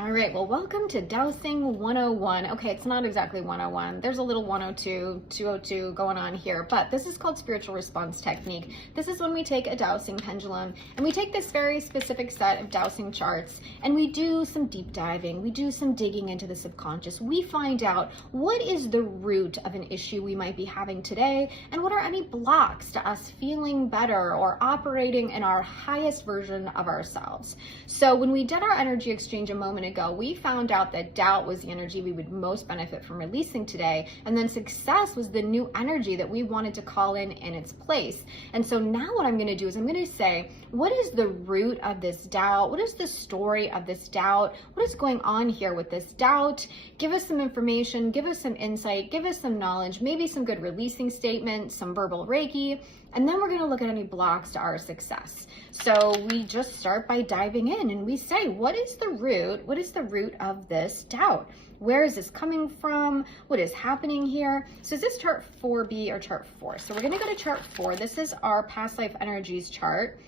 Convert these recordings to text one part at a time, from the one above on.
All right, well, welcome to Dowsing 101. Okay, it's not exactly 101. There's a little 102, 202 going on here, but this is called spiritual response technique. This is when we take a dowsing pendulum and we take this very specific set of dowsing charts and we do some deep diving. We do some digging into the subconscious. We find out what is the root of an issue we might be having today and what are any blocks to us feeling better or operating in our highest version of ourselves. So when we did our energy exchange a moment ago, we found out that doubt was the energy we would most benefit from releasing today, and then success was the new energy that we wanted to call in its place. And so now what I'm going to do is I'm going to say, what is the root of this doubt? What is the story of this doubt? What is going on here with this doubt? Give us some information, give us some insight, give us some knowledge, maybe some good releasing statements, some verbal Reiki, and then we're going to look at any blocks to our success. So we just start by diving in and we say, what is the root? What is the root of this doubt? Where is this coming from? What is happening here? So is this chart 4B or chart 4? So we're going to go to chart 4. This is our past life energies chart.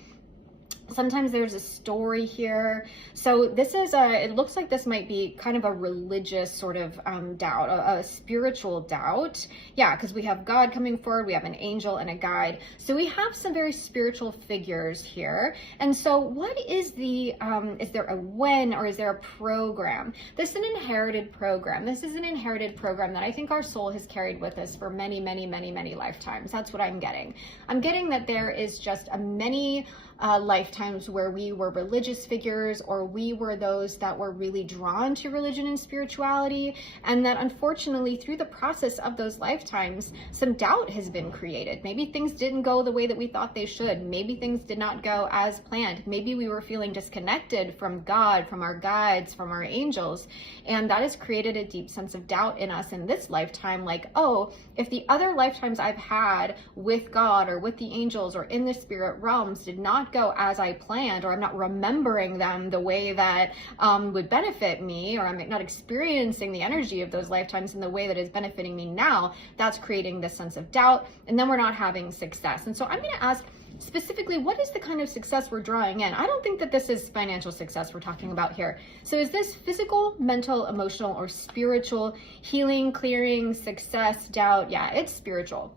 Sometimes there's a story here. So this is it looks like this might be kind of a religious sort of doubt, a spiritual doubt. Yeah, because we have God coming forward, we have an angel and a guide. So we have some very spiritual figures here. And so what is is there a when or is there a program? This is an inherited program. This is an inherited program that I think our soul has carried with us for many, many, many, many lifetimes. That's what I'm getting. I'm getting that there is just a many lifetimes where we were religious figures or we were those that were really drawn to religion and spirituality, and that unfortunately through the process of those lifetimes some doubt has been created. Maybe things didn't go the way that we thought they should. Maybe things did not go as planned. Maybe we were feeling disconnected from God, from our guides, from our angels, and that has created a deep sense of doubt in us in this lifetime, like, oh, if the other lifetimes I've had with God or with the angels or in the spirit realms did not go as I planned, or I'm not remembering them the way that would benefit me, or I'm not experiencing the energy of those lifetimes in the way that is benefiting me now, that's creating this sense of doubt, and then we're not having success. And so I'm going to ask specifically, what is the kind of success we're drawing in? I don't think that this is financial success we're talking about here. So is this physical, mental, emotional, or spiritual healing, clearing, success, doubt? Yeah, it's spiritual.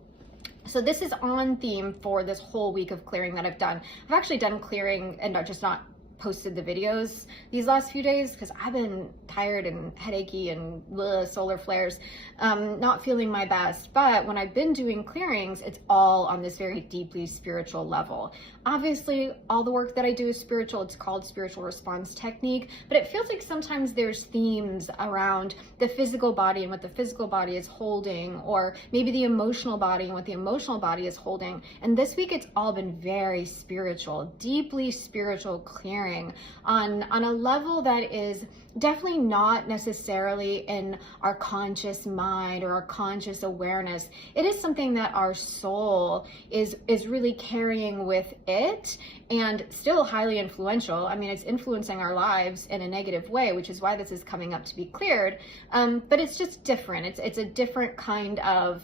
So this is on theme for this whole week of clearing that I've done. I've actually done clearing and just not posted the videos these last few days because I've been tired and headachy and solar flares, not feeling my best. But when I've been doing clearings, it's all on this very deeply spiritual level. Obviously, all the work that I do is spiritual. It's called spiritual response technique, but it feels like sometimes there's themes around the physical body and what the physical body is holding, or maybe the emotional body and what the emotional body is holding. And this week, it's all been very spiritual, deeply spiritual clearing on a level that is definitely not necessarily in our conscious mind or our conscious awareness. It is something that our soul is really carrying with it, and still highly influential. I mean, it's influencing our lives in a negative way, which is why this is coming up to be cleared. But it's just different. It's a different kind of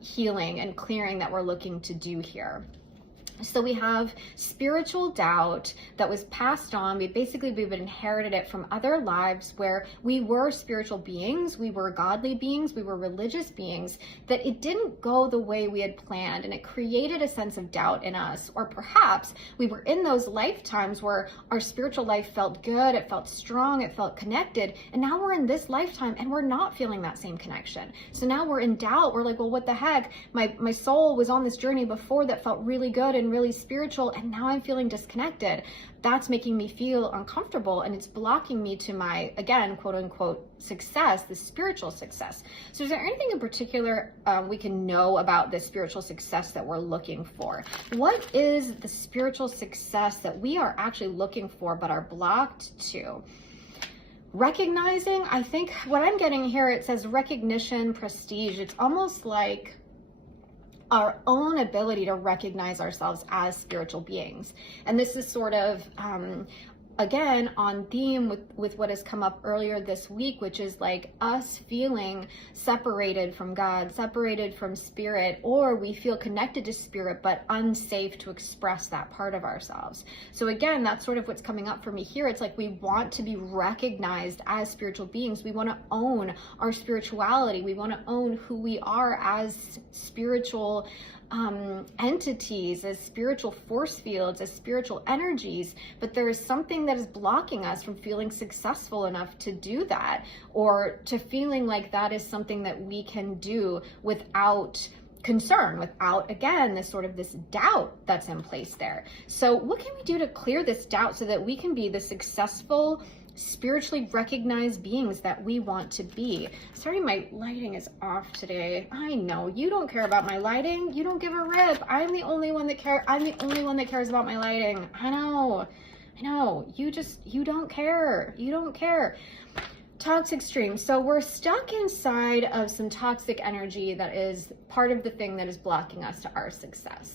healing and clearing that we're looking to do here. So we have spiritual doubt that was passed on. We've inherited it from other lives where we were spiritual beings, we were godly beings, we were religious beings, that it didn't go the way we had planned, and it created a sense of doubt in us. Or perhaps we were in those lifetimes where our spiritual life felt good, it felt strong, it felt connected, and now we're in this lifetime and we're not feeling that same connection. So now we're in doubt. We're like, well, what the heck? My soul was on this journey before that felt really good and really spiritual, and now I'm feeling disconnected. That's making me feel uncomfortable, and it's blocking me to my, again, quote unquote, success, the spiritual success. So is there anything in particular we can know about the spiritual success that we're looking for? What is the spiritual success that we are actually looking for but are blocked to? Recognizing, I think what I'm getting here, it says recognition, prestige. It's almost like our own ability to recognize ourselves as spiritual beings. And this is sort of again, on theme with what has come up earlier this week, which is like us feeling separated from God, separated from spirit, or we feel connected to spirit, but unsafe to express that part of ourselves. So again, that's sort of what's coming up for me here. It's like we want to be recognized as spiritual beings. We want to own our spirituality. We want to own who we are as spiritual entities, as spiritual force fields, as spiritual energies, but there is something that is blocking us from feeling successful enough to do that, or to feeling like that is something that we can do without concern, without, again, this doubt that's in place there. So what can we do to clear this doubt so that we can be the successful, spiritually recognized beings that we want to be? Sorry, my lighting is off today. I know you don't care about my lighting. You don't give a rip. I'm the only one that cares about my lighting. I know. You don't care. You don't care. Toxic stream. So we're stuck inside of some toxic energy that is part of the thing that is blocking us to our success.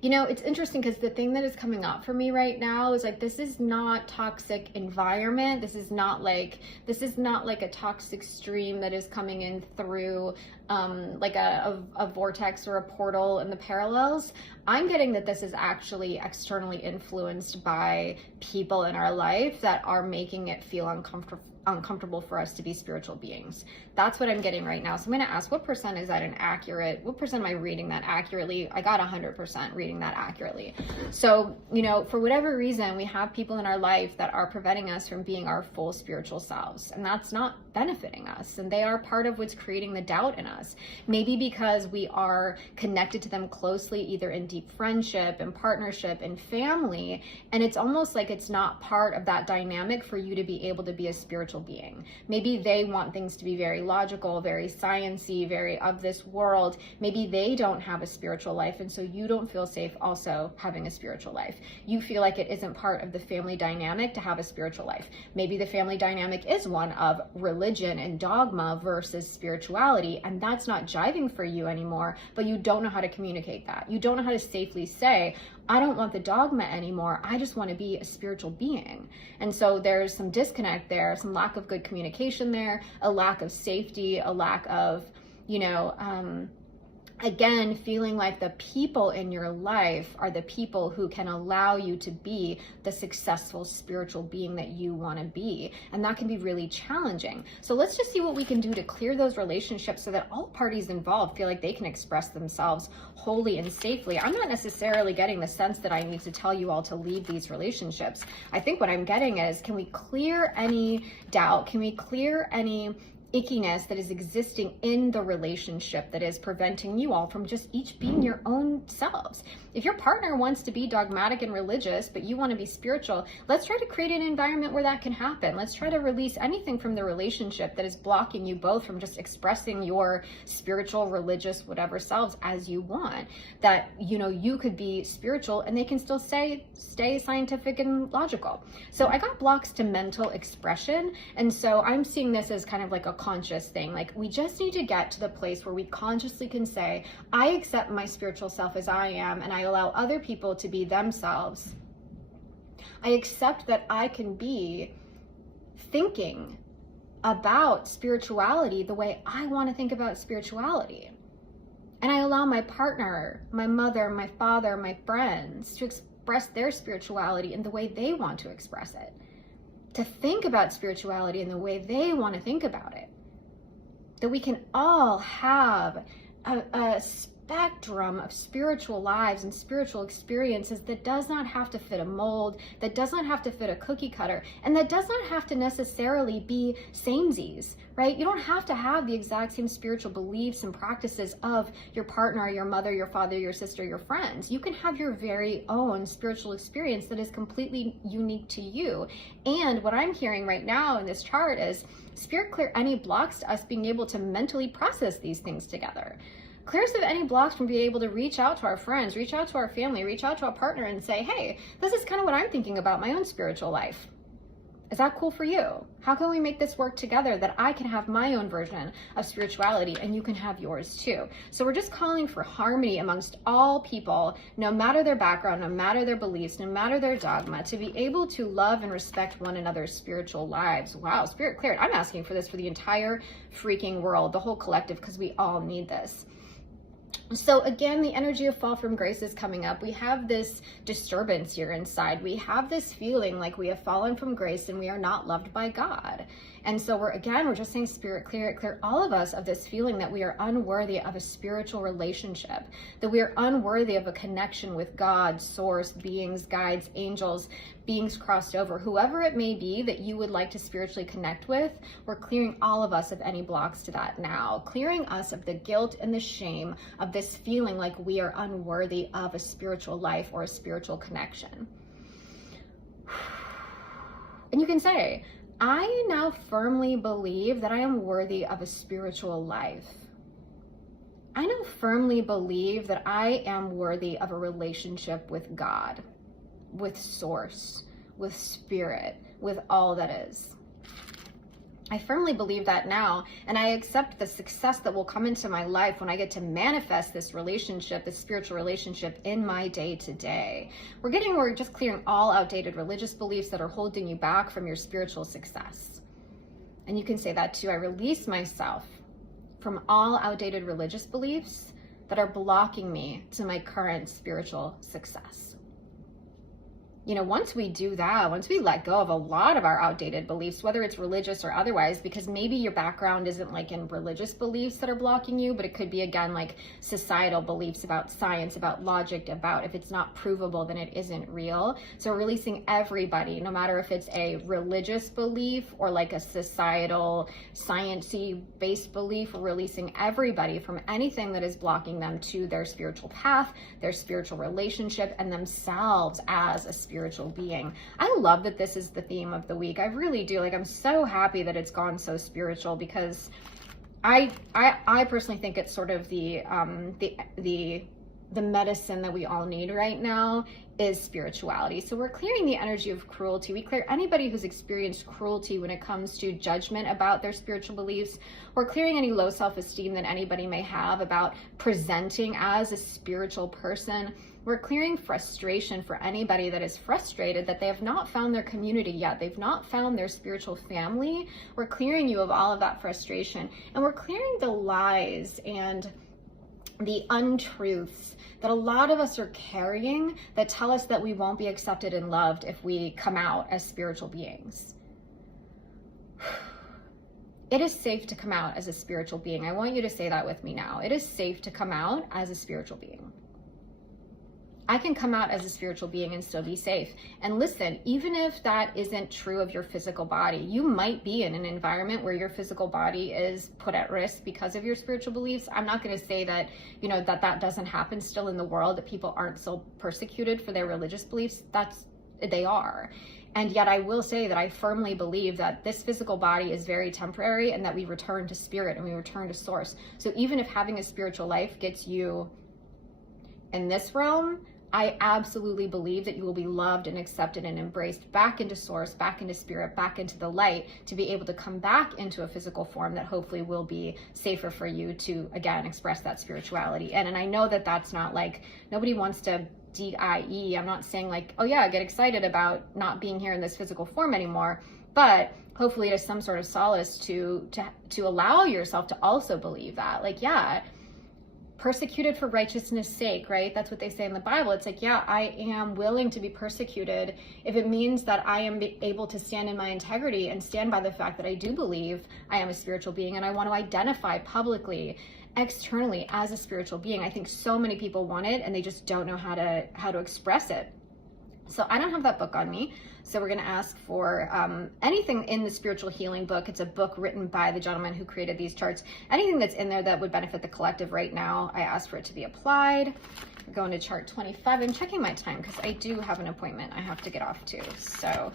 You know, it's interesting because the thing that is coming up for me right now is like, this is not toxic environment. This is not like a toxic stream that is coming in through like a vortex or a portal in the parallels. I'm getting that this is actually externally influenced by people in our life that are making it feel uncomfortable for us to be spiritual beings. That's what I'm getting right now. So I'm going to ask, what percent is that what percent am I reading that accurately? I got 100% reading that accurately. So, you know, for whatever reason, we have people in our life that are preventing us from being our full spiritual selves, and that's not benefiting us. And they are part of what's creating the doubt in us. Maybe because we are connected to them closely, either in deep friendship and partnership and family, and it's almost like it's not part of that dynamic for you to be able to be a spiritual being. Maybe they want things to be very logical, very sciencey, very of this world. Maybe they don't have a spiritual life, and so you don't feel safe also having a spiritual life. You feel like it isn't part of the family dynamic to have a spiritual life. Maybe the family dynamic is one of religion and dogma versus spirituality, and that's not jiving for you anymore, but you don't know how to communicate that. You don't know how to safely say, I don't want the dogma anymore. I just want to be a spiritual being. And so there's some disconnect there, some lack of good communication there, a lack of safety, a lack of, again, feeling like the people in your life are the people who can allow you to be the successful spiritual being that you want to be. And that can be really challenging. So let's just see what we can do to clear those relationships so that all parties involved feel like they can express themselves wholly and safely. I'm not necessarily getting the sense that I need to tell you all to leave these relationships. I think what I'm getting is, can we clear any doubt? Can we clear any ickiness that is existing in the relationship that is preventing you all from just each being your own selves? If your partner wants to be dogmatic and religious, but you want to be spiritual, let's try to create an environment where that can happen. Let's try to release anything from the relationship that is blocking you both from just expressing your spiritual, religious, whatever selves as you want. That, you could be spiritual and they can still stay scientific and logical. So I got blocks to mental expression. And so I'm seeing this as kind of like a conscious thing. Like, we just need to get to the place where we consciously can say, I accept my spiritual self as I am, and I allow other people to be themselves. I accept that I can be thinking about spirituality the way I want to think about spirituality. And I allow my partner, my mother, my father, my friends to express their spirituality in the way they want to express it. To think about spirituality in the way they want to think about it. That we can all have a spectrum of spiritual lives and spiritual experiences that does not have to fit a mold, that does not have to fit a cookie cutter, and that does not have to necessarily be samesies, right? You don't have to have the exact same spiritual beliefs and practices of your partner, your mother, your father, your sister, your friends. You can have your very own spiritual experience that is completely unique to you. And what I'm hearing right now in this chart is, Spirit, clear any blocks to us being able to mentally process these things together. Clear us of any blocks from being able to reach out to our friends, reach out to our family, reach out to our partner and say, hey, this is kind of what I'm thinking about my own spiritual life. Is that cool for you? How can we make this work together that I can have my own version of spirituality and you can have yours too? So we're just calling for harmony amongst all people, no matter their background, no matter their beliefs, no matter their dogma, to be able to love and respect one another's spiritual lives. Wow, Spirit cleared. I'm asking for this for the entire freaking world, the whole collective, because we all need this. So again, the energy of fall from grace is coming up. We have this disturbance here inside. We have this feeling like we have fallen from grace and we are not loved by God. And so we're just saying, Spirit, clear it, clear all of us of this feeling that we are unworthy of a spiritual relationship, that we are unworthy of a connection with God, source, beings, guides, angels, beings crossed over, whoever it may be that you would like to spiritually connect with. We're clearing all of us of any blocks to that now, clearing us of the guilt and the shame of this feeling like we are unworthy of a spiritual life or a spiritual connection. And you can say, I now firmly believe that I am worthy of a spiritual life. I now firmly believe that I am worthy of a relationship with God, with source, with spirit, with all that is. I firmly believe that now, and I accept the success that will come into my life when I get to manifest this relationship, this spiritual relationship in my day to day. We're just clearing all outdated religious beliefs that are holding you back from your spiritual success. And you can say that too. I release myself from all outdated religious beliefs that are blocking me to my current spiritual success. You know, once we do that, once we let go of a lot of our outdated beliefs, whether it's religious or otherwise, because maybe your background isn't like in religious beliefs that are blocking you, but it could be, again, like societal beliefs about science, about logic, about if it's not provable, then it isn't real. So we're releasing everybody, no matter if it's a religious belief or like a societal, sciencey based belief, we're releasing everybody from anything that is blocking them to their spiritual path, their spiritual relationship, and themselves as a spiritual being. I love that this is the theme of the week. I really do. Like, I'm so happy that it's gone so spiritual, because I personally think it's sort of the medicine that we all need right now is spirituality. So we're clearing the energy of cruelty. We clear anybody who's experienced cruelty when it comes to judgment about their spiritual beliefs. We're clearing any low self-esteem that anybody may have about presenting as a spiritual person. We're clearing frustration for anybody that is frustrated that they have not found their community yet. They've not found their spiritual family. We're clearing you of all of that frustration. And we're clearing the lies and the untruths that a lot of us are carrying that tell us that we won't be accepted and loved if we come out as spiritual beings. It is safe to come out as a spiritual being. I want you to say that with me now. It is safe to come out as a spiritual being. I can come out as a spiritual being and still be safe. And listen, even if that isn't true of your physical body, you might be in an environment where your physical body is put at risk because of your spiritual beliefs. I'm not going to say that, you know, that doesn't happen still in the world, that people aren't still persecuted for their religious beliefs. They are. And yet I will say that I firmly believe that this physical body is very temporary and that we return to spirit and we return to source. So even if having a spiritual life gets you in this realm, I absolutely believe that you will be loved and accepted and embraced back into source, back into spirit, back into the light, to be able to come back into a physical form that hopefully will be safer for you to, again, express that spirituality. And I know that that's not like, nobody wants to DIE. I'm not saying like, oh yeah, get excited about not being here in this physical form anymore, but hopefully it is some sort of solace to allow yourself to also believe that, like, yeah, persecuted for righteousness' sake, right? That's what they say in the Bible. It's like, yeah, I am willing to be persecuted if it means that I am able to stand in my integrity and stand by the fact that I do believe I am a spiritual being and I want to identify publicly, externally as a spiritual being. I think so many people want it and they just don't know how to express it. So I don't have that book on me. So we're going to ask for anything in the spiritual healing book. It's a book written by the gentleman who created these charts. Anything that's in there that would benefit the collective right now, I ask for it to be applied. We're going to chart 25. I'm checking my time because I do have an appointment I have to get off to. So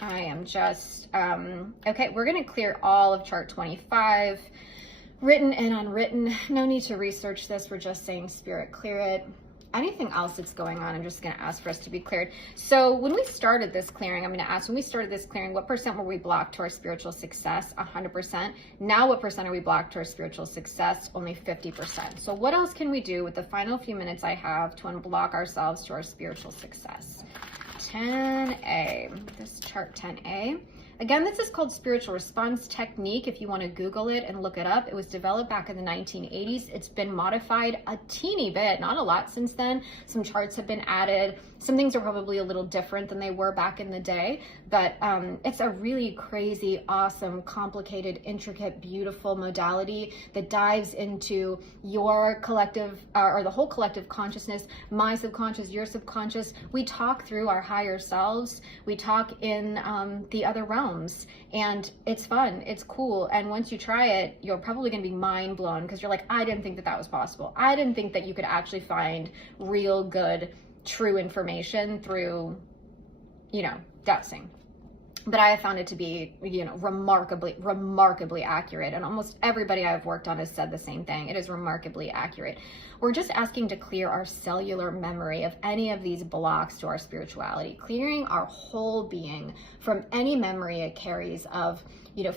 I am just, okay, we're going to clear all of chart 25, written and unwritten. No need to research this. We're just saying, Spirit, clear it. anything else that's going on, I'm just going to ask for us to be cleared. So when we started this clearing, I'm going to ask, when we started this clearing, what percent were we blocked to our spiritual success? 100%. Now what percent are we blocked to our spiritual success? Only 50%. So what else can we do with the final few minutes I have to unblock ourselves to our spiritual success? 10A, this chart 10A. Again, this is called spiritual response technique. If you want to Google it and look it up, it was developed back in the 1980s. It's been modified a teeny bit, not a lot since then. Some charts have been added. Some things are probably a little different than they were back in the day, but it's a really crazy, awesome, complicated, intricate, beautiful modality that dives into your collective, or the whole collective consciousness, my subconscious, your subconscious. We talk through our higher selves. We talk in the other realms, and it's fun, it's cool, and once you try it, you're probably going to be mind blown, because you're like, I didn't think that that was possible. I didn't think that you could actually find real good, true information through, dowsing. But I have found it to be, remarkably accurate. And almost everybody I've worked on has said the same thing. It is remarkably accurate. We're just asking to clear our cellular memory of any of these blocks to our spirituality, clearing our whole being from any memory it carries of,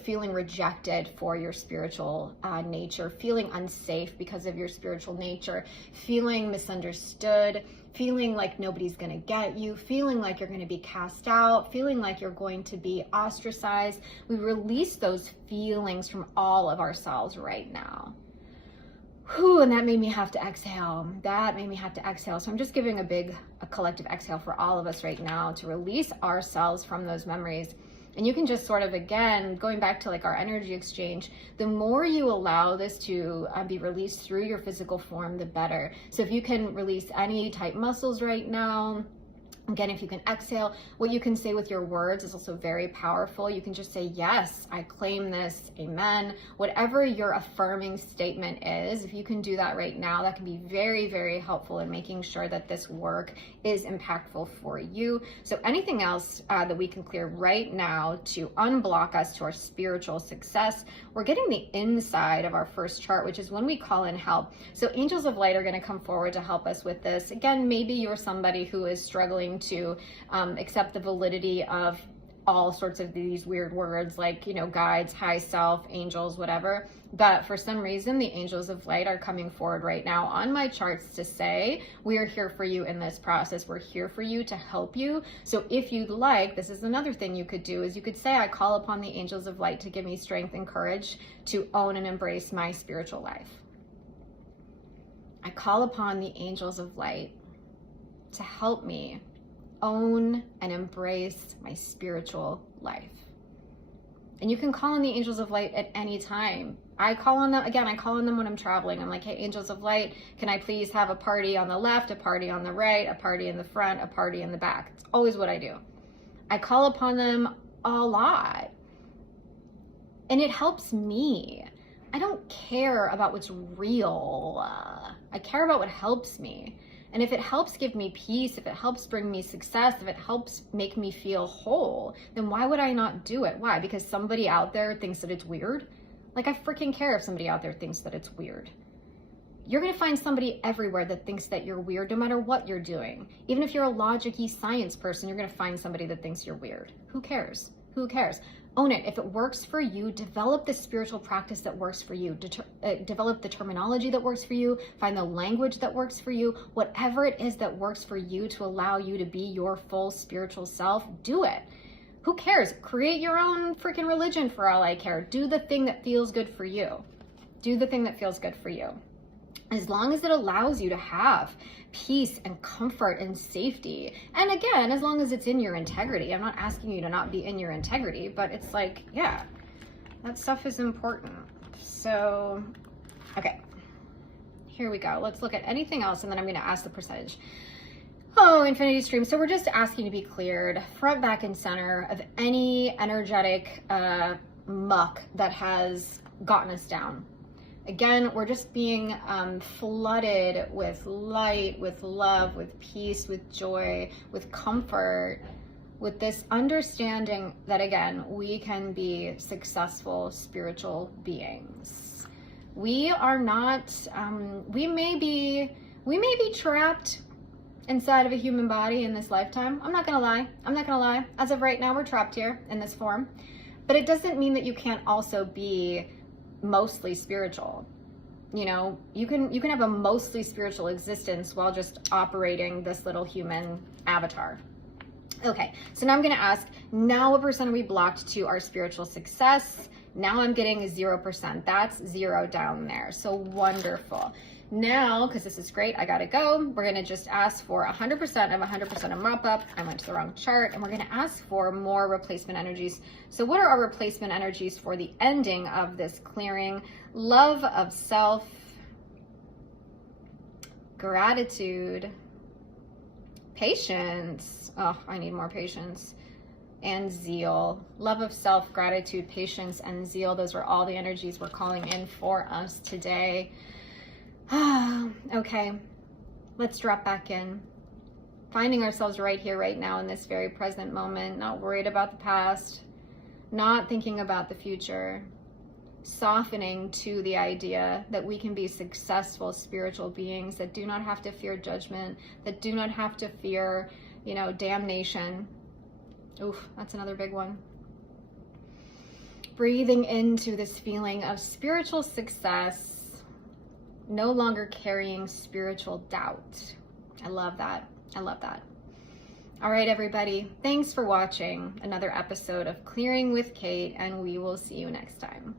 feeling rejected for your spiritual nature, feeling unsafe because of your spiritual nature, feeling misunderstood, feeling like nobody's going to get you, feeling like you're going to be cast out, feeling like you're going to be ostracized. We release those feelings from all of ourselves right now. Whew, and that made me have to exhale. So I'm just giving a collective exhale for all of us right now to release ourselves from those memories. And you can just sort of, again, going back to like our energy exchange, the more you allow this to be released through your physical form, the better. So if you can release any tight muscles right now, again, if you can exhale, what you can say with your words is also very powerful. You can just say, yes, I claim this, amen. Whatever your affirming statement is, if you can do that right now, that can be very, very helpful in making sure that this work is impactful for you. So anything else that we can clear right now to unblock us to our spiritual success, we're getting the inside of our first chart, which is when we call in help. So angels of light are going to come forward to help us with this. Again, maybe you're somebody who is struggling to accept the validity of all sorts of these weird words like, guides, high self, angels, whatever. But for some reason, the angels of light are coming forward right now on my charts to say, we are here for you in this process. We're here for you to help you. So if you'd like, this is another thing you could do, is you could say, I call upon the angels of light to give me strength and courage to own and embrace my spiritual life. I call upon the angels of light to help me own and embrace my spiritual life. And you can call on the angels of light at any time. I call on them when I'm traveling. I'm like, hey, angels of light, can I please have a party on the left, a party on the right, a party in the front, a party in the back? It's always what I do. I call upon them a lot. And it helps me. I don't care about what's real. I care about what helps me. And if it helps give me peace, if it helps bring me success, if it helps make me feel whole, then why would I not do it? Why? Because somebody out there thinks that it's weird? Like, I freaking care if somebody out there thinks that it's weird. You're going to find somebody everywhere that thinks that you're weird, no matter what you're doing. Even if you're a logic-y science person, you're going to find somebody that thinks you're weird. Who cares? Who cares? Own it. If it works for you, develop the spiritual practice that works for you. Develop the terminology that works for you. Find the language that works for you. Whatever it is that works for you to allow you to be your full spiritual self, do it. Who cares? Create your own freaking religion for all I care. Do the thing that feels good for you. Do the thing that feels good for you. As long as it allows you to have peace and comfort and safety. And again, as long as it's in your integrity. I'm not asking you to not be in your integrity, but it's like, yeah, that stuff is important. So, okay, here we go. Let's look at anything else, and then I'm going to ask the percentage. Oh, infinity stream. So we're just asking to be cleared front, back, and center of any energetic muck that has gotten us down. Again, we're just being flooded with light, with love, with peace, with joy, with comfort, with this understanding that, again, we can be successful spiritual beings. We are not, we may be We may be trapped inside of a human body in this lifetime. I'm not gonna lie. As of right now, we're trapped here in this form. But it doesn't mean that you can't also be mostly spiritual. You know, you can have a mostly spiritual existence while just operating this little human avatar. Okay, so now I'm gonna ask, now what percent are we blocked to our spiritual success? Now I'm getting 0%. That's 0 down there. So wonderful. Now, because this is great, I gotta go. We're gonna just ask for 100% of 100% of mop up. I went to the wrong chart, and we're gonna ask for more replacement energies. So what are our replacement energies for the ending of this clearing? Love of self, gratitude, patience. Oh, I need more patience. And zeal. Love of self, gratitude, patience, and zeal. Those are all the energies we're calling in for us today. Okay, let's drop back in. Finding ourselves right here, right now, in this very present moment, not worried about the past, not thinking about the future, softening to the idea that we can be successful spiritual beings that do not have to fear judgment, that do not have to fear, you know, damnation. Oof, that's another big one. Breathing into this feeling of spiritual success, no longer carrying spiritual doubt. I love that. I love that. All right, everybody. Thanks for watching another episode of Clearing with Kate, and we will see you next time.